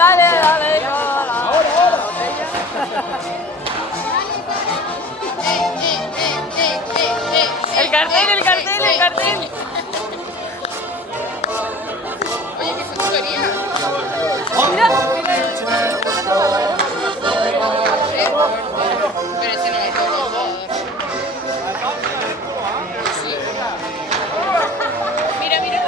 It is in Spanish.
Dale, dale, yo la botella. El cartel, el cartel, el cartel. Oye, qué factoría. Mira, mira. Pero ese no es todo. Sí. Mira, mira.